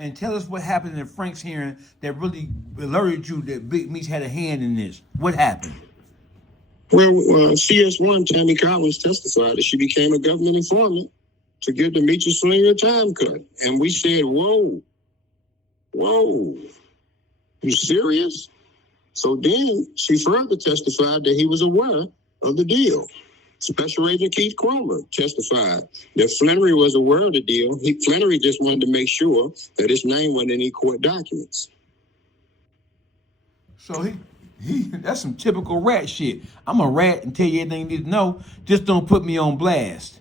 And tell us what happened in Frank's hearing that really alerted you that Big Meech had a hand in this. What happened? Well, CS1 Tammy Collins testified that she became a government informant to give the Meech Slinger a time cut. And we said, whoa, you serious? So then she further testified that he was aware of the deal. Special Agent Keith Cromer testified that Flannery was aware of the deal. Flannery just wanted to make sure that his name wasn't in any court documents. So he that's some typical rat shit. I'm a rat and tell you everything you need to know. Just don't put me on blast.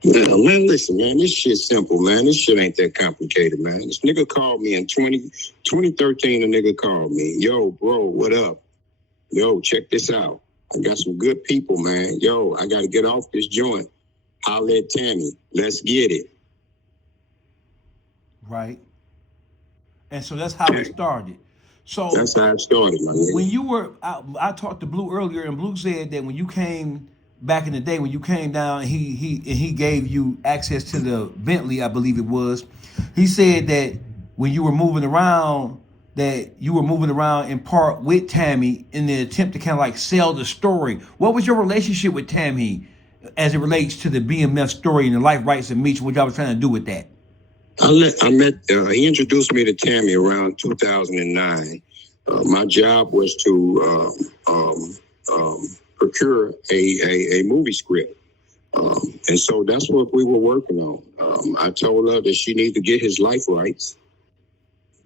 Yeah, man, listen, man, this shit's simple, man. This shit ain't that complicated, man. This nigga called me in 2013, a nigga called me. Yo, bro, what up? Yo, check this out. I got some good people, man. Yo, I got to get off this joint. Holla at Tammy. Let's get it. Right. And so that's how it started. So that's how it started, my nigga. When you were, I talked to Blue earlier, and Blue said that when you came back in the day, when you came down, he gave you access to the Bentley, I believe it was. He said that when you were moving around, that you were moving around in part with Tammy in the attempt to kind of like sell the story. What was your relationship with Tammy as it relates to the BMF story and the life rights of Meech? What y'all was trying to do with that? He introduced me to Tammy around 2009. My job was to procure a movie script. And so that's what we were working on. I told her that she needed to get his life rights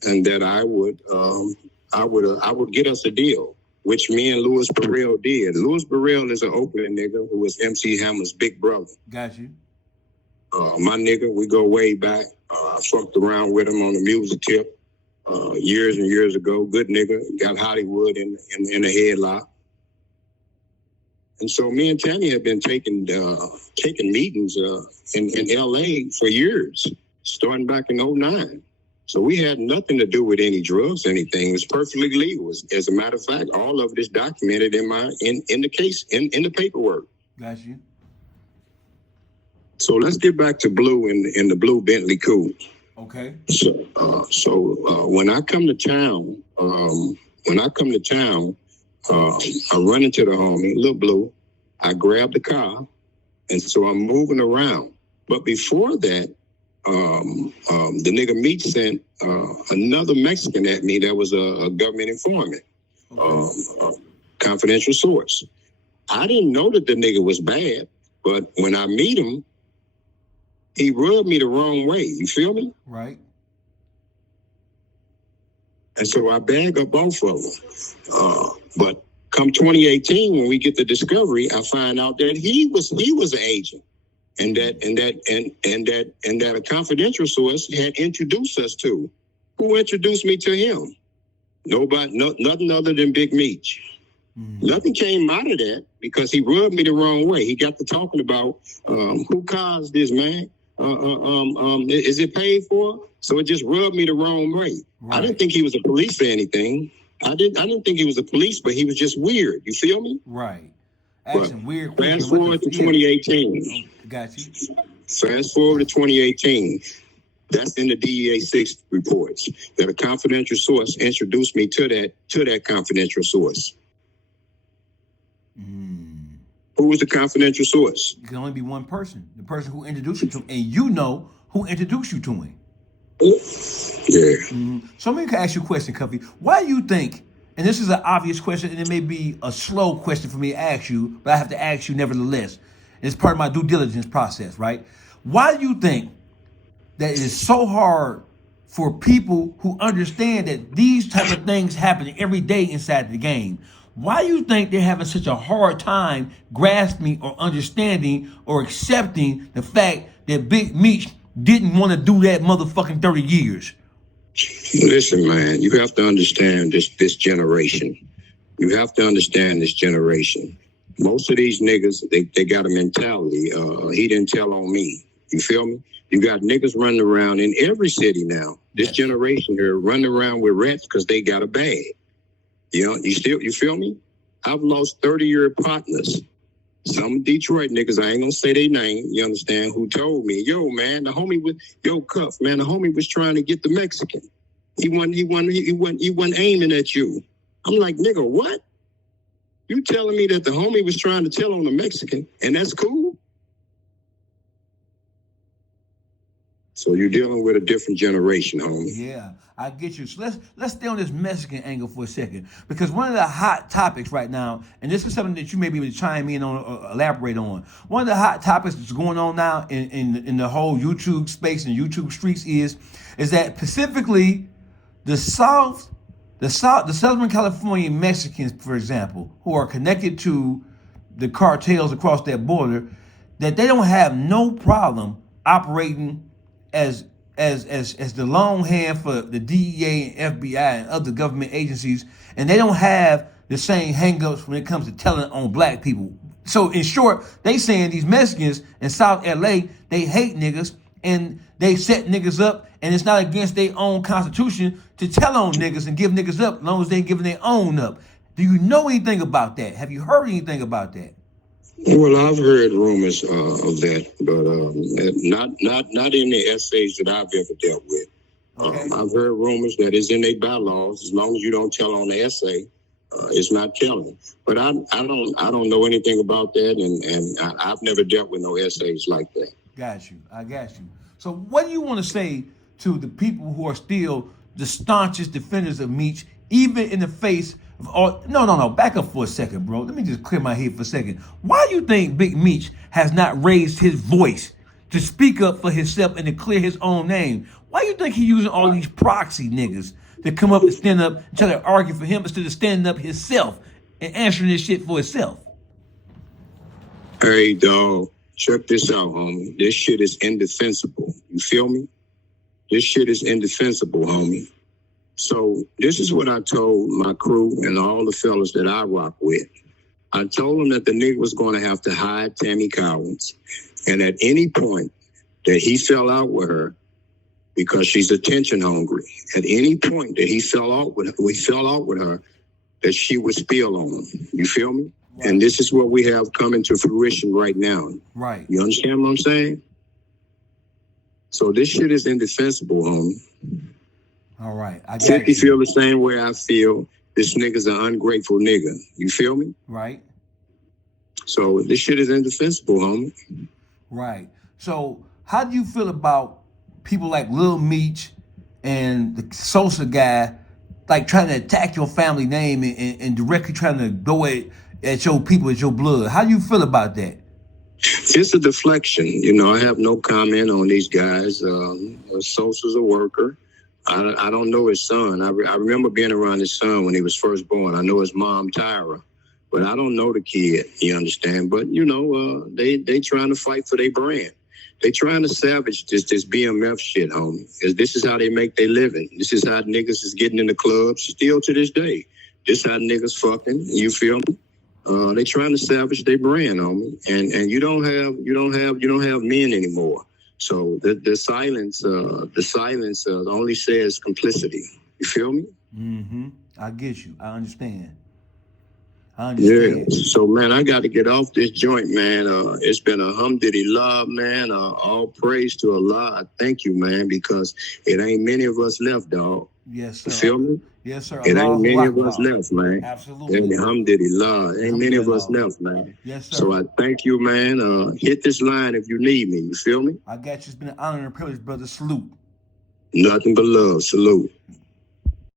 and that I would get us a deal, which me and Louis Burrell did. Louis Burrell is an Oakland nigga who was MC Hammer's big brother. Got you. My nigga, we go way back. I fucked around with him on the music tip years and years ago. Good nigga, got Hollywood in a headlock. And so me and Tammy have been taking meetings in L.A. for years, starting back in 2009. So we had nothing to do with any drugs, anything. It was perfectly legal. As a matter of fact, all of it is documented in the case, in the paperwork. Got you. So let's get back to Blue in the Blue Bentley Coupe. Okay. So when I come to town, I run into the homie, Lil Blue. I grab the car, and so I'm moving around. But before that, the nigga Meech sent another Mexican at me that was a government informant, confidential source. I didn't know that the nigga was bad, but when I meet him, he rubbed me the wrong way. You feel me? Right. And so I bag up both of them. But come 2018, when we get the discovery, I find out that he was an agent. And that a confidential source had introduced us to. Who introduced me to him? Nobody, nothing other than Big Meech. Nothing came out of that because he rubbed me the wrong way. He got to talking about who caused this, man. Is it paid for? So it just rubbed me the wrong way. Right. I didn't think he was a police or anything. I didn't think he was a police, but he was just weird. You feel me? Right. Asking weird questions. Fast forward to 2018. Got you. Fast forward to 2018. That's in the DEA 6 reports that a confidential source introduced me to that confidential source. Who was the confidential source? It can only be one person. The person who introduced you to him, and you know who introduced you to him. Yeah. So let me ask you a question, Cuffy. Why do you think, and this is an obvious question, and it may be a slow question for me to ask you, but I have to ask you nevertheless. It's part of my due diligence process, right? Why do you think that it is so hard for people who understand that these type of things happen every day inside the game? Why do you think they're having such a hard time grasping or understanding or accepting the fact that Big Meech didn't want to do that motherfucking 30 years? Listen, man, you have to understand this generation. You have to understand this generation. Most of these niggas, they got a mentality. He didn't tell on me. You feel me? You got niggas running around in every city now. This generation here running around with rats because they got a bag. You know, you feel me? I've lost 30-year partners some Detroit niggas, I ain't gonna say their name, you understand, who told me, yo, man, the homie was, yo, Cuff, man, the homie was trying to get the Mexican. He wasn't aiming at you. I'm like, nigga, what? You telling me that the homie was trying to tell on the Mexican, and that's cool? So you're dealing with a different generation, homie. Yeah, I get you. So let's stay on this Mexican angle for a second, because one of the hot topics right now, and this is something that you may be able to chime in on or elaborate on. One of the hot topics that's going on now in the whole YouTube space and YouTube streets is that specifically the Southern California Mexicans, for example, who are connected to the cartels across that border, that they don't have no problem operating as the long hand for the DEA and FBI and other government agencies, and they don't have the same hangups when it comes to telling on black people. So in short, they saying these Mexicans in South LA, they hate niggas and they set niggas up, and it's not against their own constitution to tell on niggas and give niggas up as long as they giving their own up. Do you know anything about that? Have you heard anything about that? Well, I've heard rumors of that, but not in the essays that I've ever dealt with. Okay. I've heard rumors that it's in their bylaws. As long as you don't tell on the essay, it's not telling. But I don't know anything about that, and I've never dealt with no essays like that. Got you. I got you. So what do you want to say to the people who are still the staunchest defenders of Meech, even in the face of all... No. Back up for a second, bro. Let me just clear my head for a second. Why do you think Big Meech has not raised his voice to speak up for himself and to clear his own name? Why do you think he's using all these proxy niggas to come up and stand up and try to argue for him instead of standing up himself and answering this shit for himself? Hey, dog. Check this out, homie. This shit is indefensible. You feel me? This shit is indefensible, homie. So this is what I told my crew and all the fellas that I rock with. I told them that the nigga was going to have to hide Tammy Collins. And at any point that he fell out with her, because she's attention hungry, at any point that he fell out with her, that she would spill on him. You feel me? Right. And this is what we have coming to fruition right now. Right. You understand what I'm saying? So this shit is indefensible, homie. All right. I if you feel the same way I feel, this nigga's an ungrateful nigga. You feel me? Right. So this shit is indefensible, homie. Right. So how do you feel about people like Lil Meech and the Sosa guy, like trying to attack your family name and directly trying to go at your people, at your blood? How do you feel about that? It's a deflection. You know, I have no comment on these guys. Sosa's a worker. I don't know his son. I remember being around his son when he was first born. I know his mom, Tyra, but I don't know the kid, you understand? But, you know, they trying to fight for their brand. They trying to savage this BMF shit, homie. This is how they make their living. This is how niggas is getting in the clubs still to this day. This how niggas fucking, you feel me? They trying to savage their brand, homie. And you don't have men anymore. So the silence only says complicity. You feel me? Mm-hmm. I get you. I understand. Yeah. So man, I got to get off this joint, man. It's been a hamdulillah, man. All praise to Allah. I thank you, man, because it ain't many of us left, dog. Yes, sir. You feel me? Yes, sir. It ain't many of us left, man. Absolutely. Alhamdulillah. Ain't many of us left, man. Yes, sir. So I thank you, man. Hit this line if you need me. You feel me? I got you. It's been an honor and a privilege, brother. Salute. Nothing but love. Salute.